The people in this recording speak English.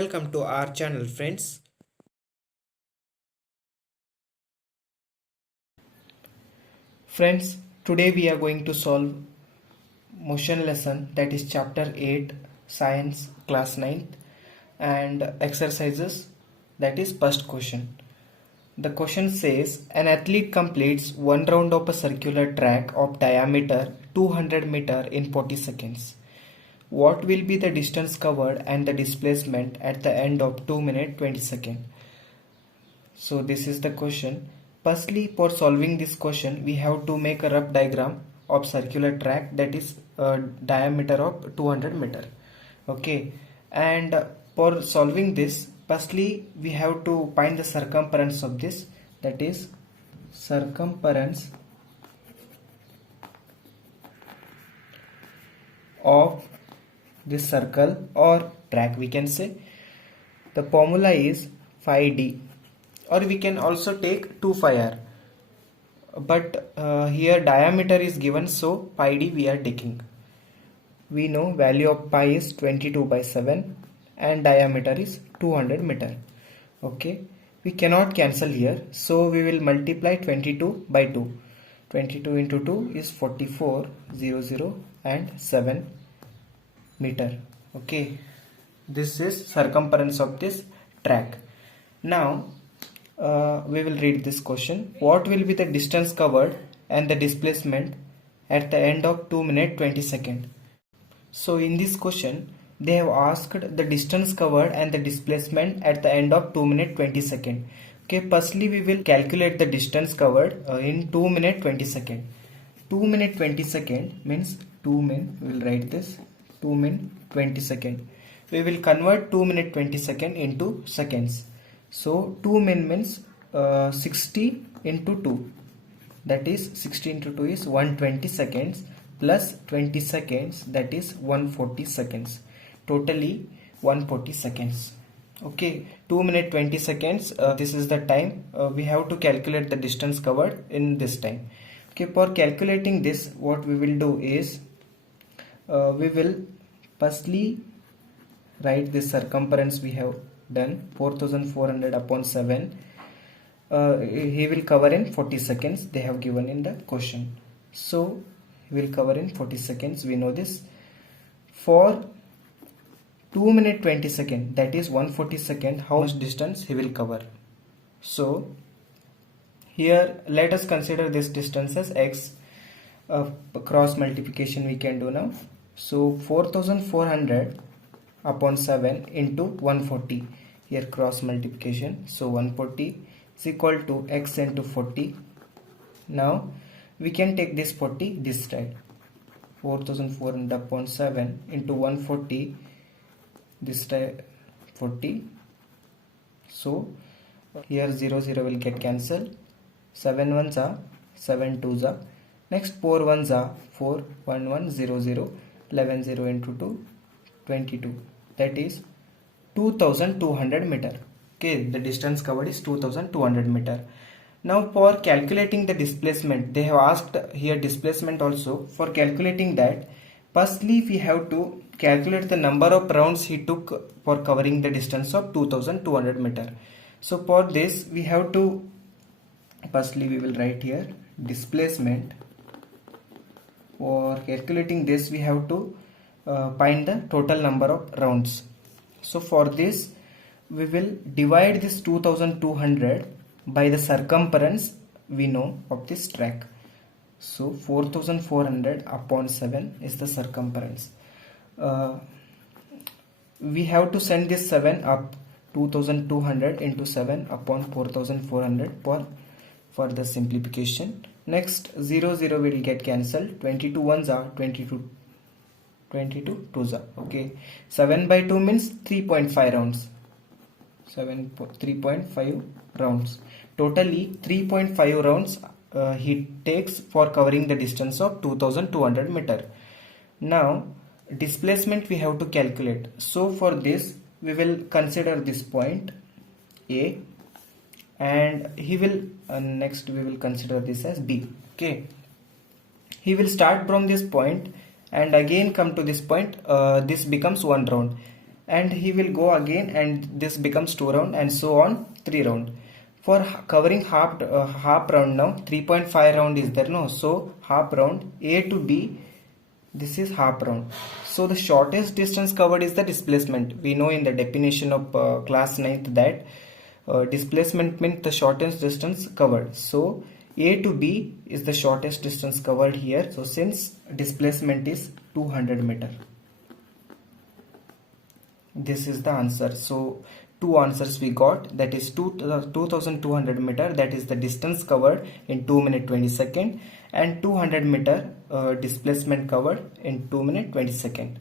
welcome to our channel, friends. Friends, today we are going to solve motion lesson, that is chapter 8 science class 9th, and exercises, that is first question. The question says an athlete completes one round of a circular track of diameter 200 meter in 40 seconds. What will be the distance covered and the displacement at the end of 2 minutes 20 seconds? So this is the question. Firstly, for solving this question, we have to make a rough diagram of circular track, that is a diameter of 200 meter. Okay, and for solving this, firstly we have to find the circumference of this, that is circumference of this circle or track, we can say. The formula is phi d, or we can also take 2 phi r, but here diameter is given, so pi d we are taking. We know value of pi is 22 by 7 and diameter is 200 meter. Okay, we cannot cancel here, so we will multiply 22 by 2. 22 into 2 is 44, 0 and 7 meter. Okay, this is circumference of this track. Now we will read this question. What will be the distance covered and the displacement at the end of 2 minutes 20 seconds? So in this question they have asked the distance covered and the displacement at the end of 2 minutes 20 seconds. Okay, firstly we will calculate the distance covered in 2 minutes 20 seconds. 2 minutes 20 seconds means 2 min, we will write this 2 min 20 seconds. We will convert 2 minutes 20 seconds into seconds. So 2 min means 60 into 2, that is 60 into 2 is 120 seconds plus 20 seconds, that is 140 seconds. Totally 140 seconds. Okay, 2 minutes 20 seconds, this is the time. We have to calculate the distance covered in this time. Okay, for calculating this, what we will do is we will firstly write this circumference we have done, 4400 upon 7. He will cover in 40 seconds, they have given in the question. So he will cover in 40 seconds, we know this. For 2 minutes 20 seconds, that is 140 seconds, how much distance he will cover? So here let us consider this distance as x. Cross multiplication we can do now. So 4400 upon 7 into 140, here cross multiplication, so 140 is equal to x into 40. Now we can take this 40 this side, 4400 upon 7 into 140, this side 40. So here 0 will get cancelled, 7 ones are 7 twos are, next 4 ones are 4, 1 1 0 11 0 into 2 22, that is 2200 meter. Okay, the distance covered is 2200 meter. Now for calculating the displacement, they have asked here displacement also. For calculating that, firstly we have to calculate the number of rounds he took for covering the distance of 2200 meter. So for this we have to, firstly we will write here displacement. For calculating this we have to find the total number of rounds. So for this we will divide this 2200 by the circumference we know of this track. So 4400 upon 7 is the circumference. We have to send this 7 up, 2200 into 7 upon 4400 for the simplification. Next 0 will get cancelled, 22 ones are 22 twos are. Okay, 7 by 2 means 3.5 rounds, 3.5 rounds. Totally 3.5 rounds he takes for covering the distance of 2200 meter. Now displacement we have to calculate. So for this we will consider this point A, and he will next we will consider this as B. Okay, he will start from this point and again come to this point. This becomes one round, and he will go again, and this becomes 2 round, and so on 3 round. For covering half round now, 3.5 round is there, no? So half round A to B, this is half round. So the shortest distance covered is the displacement. We know in the definition of class 9th that displacement means the shortest distance covered. So A to B is the shortest distance covered here. So since displacement is 200 meter, this is the answer. So two answers we got, that is 2200 meter, that is the distance covered in 2 minutes 20 seconds, and 200 meter displacement covered in 2 minutes 20 seconds.